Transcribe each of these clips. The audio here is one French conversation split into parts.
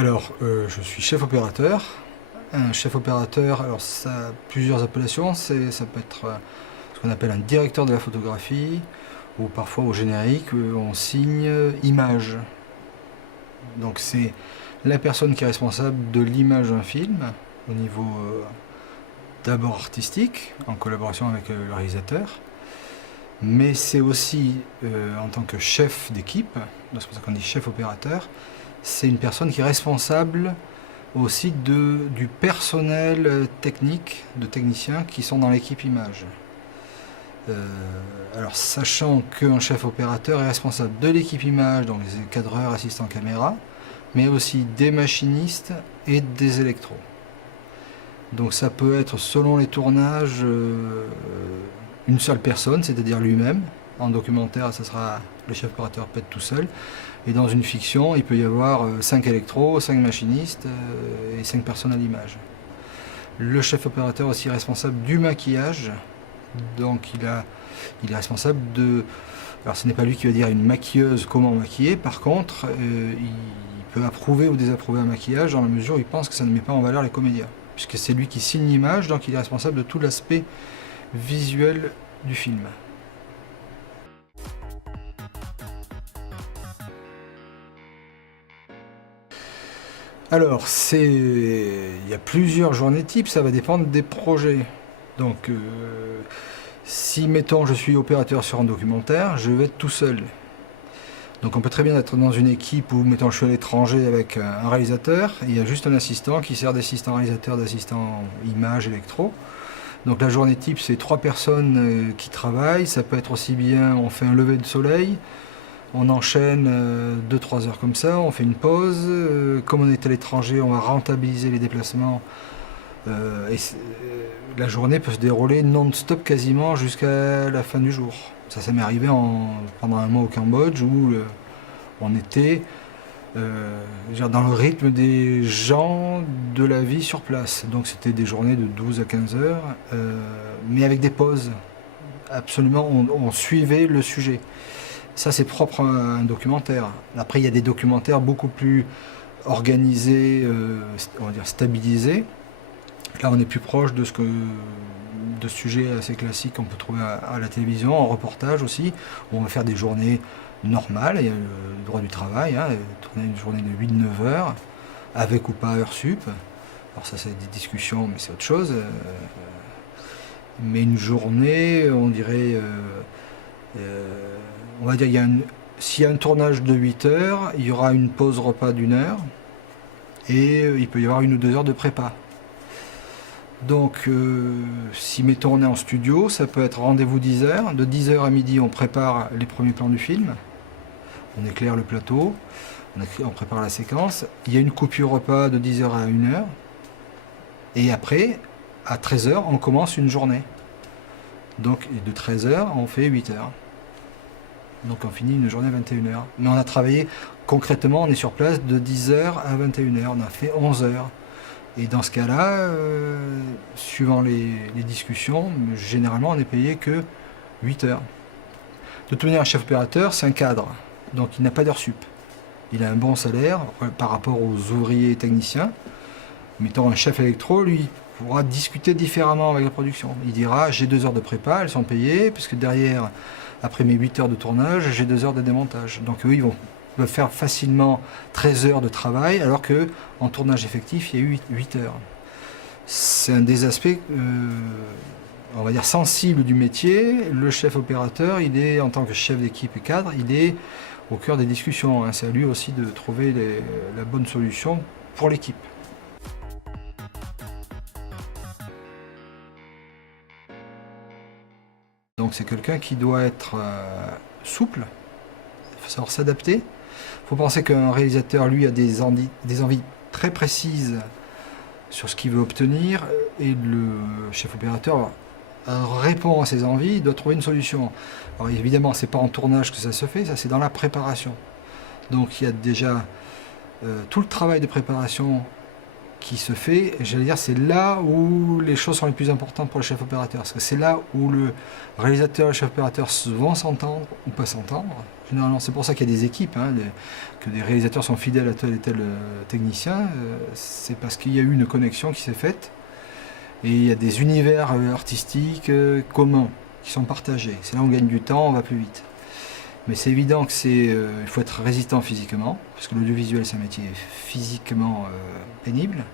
Je suis chef opérateur. Un chef opérateur, alors ça a plusieurs appellations. Ça peut être ce qu'on appelle un directeur de la photographie, ou parfois au générique, on signe image. Donc c'est la personne qui est responsable de l'image d'un film, au niveau d'abord artistique, en collaboration avec le réalisateur. Mais c'est aussi, en tant que chef d'équipe, c'est pour ça qu'on dit chef opérateur, c'est une personne qui est responsable aussi du personnel technique, de techniciens qui sont dans l'équipe image. Alors sachant qu'un chef opérateur est responsable de l'équipe image, donc les cadreurs, assistants caméra, mais aussi des machinistes et des électros. Donc ça peut être, selon les tournages, une seule personne, c'est-à-dire lui-même. En documentaire, ça sera le chef opérateur peut être tout seul. Et dans une fiction, il peut y avoir 5 électros, 5 machinistes et 5 personnes à l'image. Le chef opérateur est aussi responsable du maquillage. Donc il est responsable de... Alors ce n'est pas lui qui va dire à une maquilleuse comment maquiller. Par contre, il peut approuver ou désapprouver un maquillage dans la mesure où il pense que ça ne met pas en valeur les comédiens. Puisque c'est lui qui signe l'image, donc il est responsable de tout l'aspect visuel du film. Alors, il y a plusieurs journées types, ça va dépendre des projets. Donc, si, mettons, je suis opérateur sur un documentaire, je vais être tout seul. Donc on peut très bien être dans une équipe où, mettons, je suis à l'étranger avec un réalisateur, et il y a juste un assistant qui sert d'assistant réalisateur, d'assistant image, électro. Donc la journée type, c'est 3 personnes qui travaillent. Ça peut être aussi bien, on fait un lever de soleil, on enchaîne 2-3 heures comme ça, on fait une pause. Comme on est à l'étranger, on va rentabiliser les déplacements. La journée peut se dérouler non-stop quasiment jusqu'à la fin du jour. Ça m'est arrivé pendant un mois au Cambodge où on était dans le rythme des gens de la vie sur place. Donc c'était des journées de 12 à 15 heures, mais avec des pauses. Absolument, on suivait le sujet. Ça, c'est propre à un documentaire. Après, il y a des documentaires beaucoup plus organisés, on va dire stabilisés. Là, on est plus proche de sujets assez classiques qu'on peut trouver à la télévision, en reportage aussi, où on va faire des journées normales. Il y a le droit du travail, tourner une journée de 8-9 heures, avec ou pas heure sup. Alors ça, c'est des discussions, mais c'est autre chose. Mais une journée, on dirait... on va dire, s'il y a un tournage de 8 heures, il y aura une pause repas d'1 heure, et il peut y avoir 1 ou 2 heures de prépa. Donc, si mettons on est en studio, ça peut être rendez-vous 10 heures. De 10 heures à midi, on prépare les premiers plans du film. On éclaire le plateau, on prépare la séquence. Il y a une coupure repas de 10 heures à 1 heure. Et après, à 13 heures, on commence une journée. Donc, de 13 heures, on fait 8 heures. Donc, on finit une journée à 21 heures. Mais on a travaillé, concrètement, on est sur place de 10 heures à 21 heures. On a fait 11 heures. Et dans ce cas-là, suivant les discussions, généralement on n'est payé que 8 heures. De toute manière, un chef opérateur, c'est un cadre, donc il n'a pas d'heure sup. Il a un bon salaire par rapport aux ouvriers et techniciens. Mettons un chef électro, lui, pourra discuter différemment avec la production. Il dira, j'ai 2 heures de prépa, elles sont payées, puisque derrière, après mes 8 heures de tournage, j'ai 2 heures de démontage. Donc eux, ils peuvent faire facilement 13 heures de travail, alors que en tournage effectif, il y a 8 heures. C'est un des aspects, on va dire, sensibles du métier. Le chef opérateur, il est, en tant que chef d'équipe et cadre, il est au cœur des discussions. C'est à lui aussi de trouver la bonne solution pour l'équipe. Donc c'est quelqu'un qui doit être souple, il faut savoir s'adapter. Il faut penser qu'un réalisateur, lui, a des envies très précises sur ce qu'il veut obtenir, et le chef opérateur répond à ses envies, il doit trouver une solution. Alors évidemment, c'est pas en tournage que ça se fait, ça c'est dans la préparation. Donc il y a déjà tout le travail de préparation qui se fait, j'allais dire, c'est là où les choses sont les plus importantes pour le chef opérateur. Parce que c'est là où le réalisateur et le chef opérateur vont s'entendre ou pas s'entendre. Généralement, c'est pour ça qu'il y a des équipes, hein, que des réalisateurs sont fidèles à tel et tel technicien. C'est parce qu'il y a eu une connexion qui s'est faite. Et il y a des univers artistiques communs qui sont partagés. C'est là où on gagne du temps, on va plus vite. Mais c'est évident que il faut être résistant physiquement, parce que l'audiovisuel c'est un métier physiquement pénible.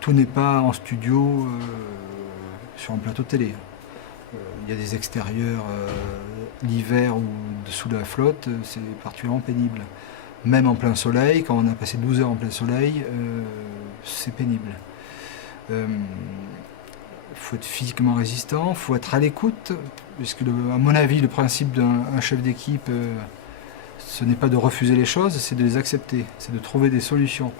Tout n'est pas en studio sur un plateau de télé. Il y a des extérieurs l'hiver ou sous la flotte, c'est particulièrement pénible. Même en plein soleil, quand on a passé 12 heures en plein soleil, c'est pénible. Il faut être physiquement résistant, il faut être à l'écoute, puisque à mon avis le principe d'un chef d'équipe, ce n'est pas de refuser les choses, c'est de les accepter, c'est de trouver des solutions.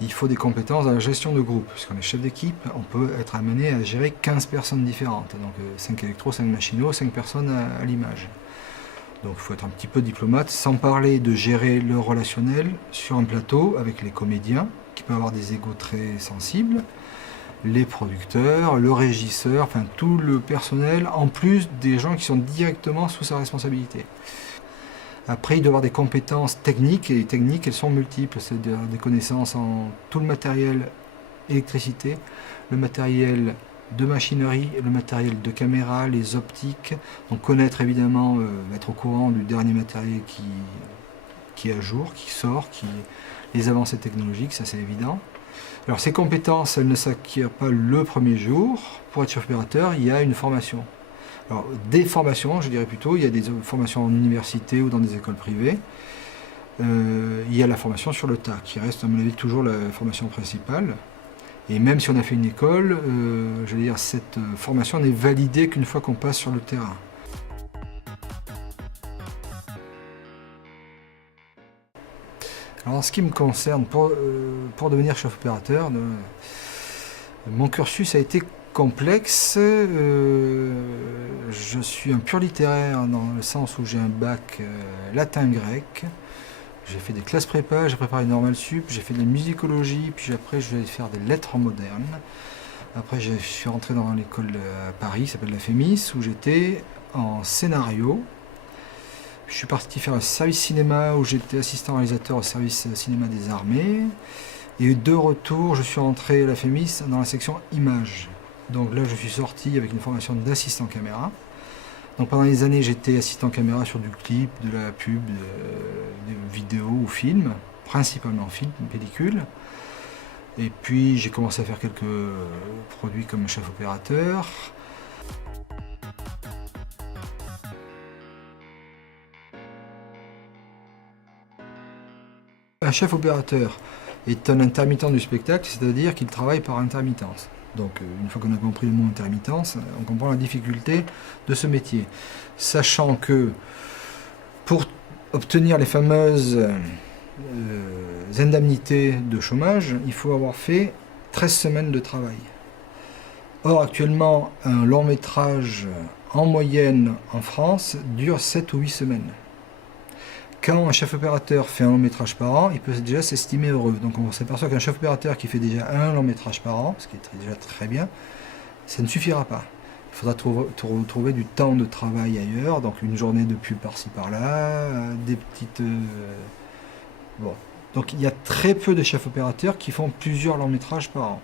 Il faut des compétences dans la gestion de groupe, puisqu'on est chef d'équipe, on peut être amené à gérer 15 personnes différentes, donc 5 électros, 5 machinaux, 5 personnes à l'image. Donc il faut être un petit peu diplomate, sans parler de gérer le relationnel sur un plateau avec les comédiens, qui peuvent avoir des égos très sensibles, les producteurs, le régisseur, enfin tout le personnel, en plus des gens qui sont directement sous sa responsabilité. Après, il doit avoir des compétences techniques, et les techniques, elles sont multiples, c'est-à-dire des connaissances en tout le matériel électricité, le matériel de machinerie, le matériel de caméra, les optiques, donc connaître évidemment, être au courant du dernier matériel qui est à jour, qui sort, les avancées technologiques, ça c'est évident. Alors ces compétences, elles ne s'acquièrent pas le premier jour. Pour être chef opérateur, il y a une formation. Alors des formations, je dirais plutôt, il y a des formations en université ou dans des écoles privées. Il y a la formation sur le tas, qui reste à mon avis toujours la formation principale. Et même si on a fait une école, je veux dire, cette formation n'est validée qu'une fois qu'on passe sur le terrain. Alors en ce qui me concerne, pour devenir chef opérateur, mon cursus a été complexe. Je suis un pur littéraire dans le sens où j'ai un bac latin-grec. J'ai fait des classes prépa, j'ai préparé une normale sup, j'ai fait de la musicologie, puis après je vais faire des lettres modernes. Après je suis rentré dans l'école à Paris, qui s'appelle la FEMIS, où j'étais en scénario. Je suis parti faire un service cinéma où j'étais assistant réalisateur au service cinéma des armées. Et de retour, je suis rentré à la FEMIS dans la section images. Donc là, je suis sorti avec une formation d'assistant caméra. Donc pendant des années, j'étais assistant caméra sur du clip, de la pub, de vidéos ou films, principalement film, pellicule. Et puis j'ai commencé à faire quelques produits comme chef opérateur. Un chef opérateur est un intermittent du spectacle, c'est-à-dire qu'il travaille par intermittence. Donc une fois qu'on a compris le mot intermittence, on comprend la difficulté de ce métier. Sachant que pour obtenir les fameuses indemnités de chômage, il faut avoir fait 13 semaines de travail. Or actuellement, un long métrage en moyenne en France dure 7 ou 8 semaines. Quand un chef opérateur fait un long métrage par an, il peut déjà s'estimer heureux. Donc on s'aperçoit qu'un chef opérateur qui fait déjà un long métrage par an, ce qui est déjà très bien, ça ne suffira pas. Il faudra trouver du temps de travail ailleurs, donc une journée de pub par-ci par-là, des petites... Bon. Donc il y a très peu de chefs opérateurs qui font plusieurs longs métrages par an.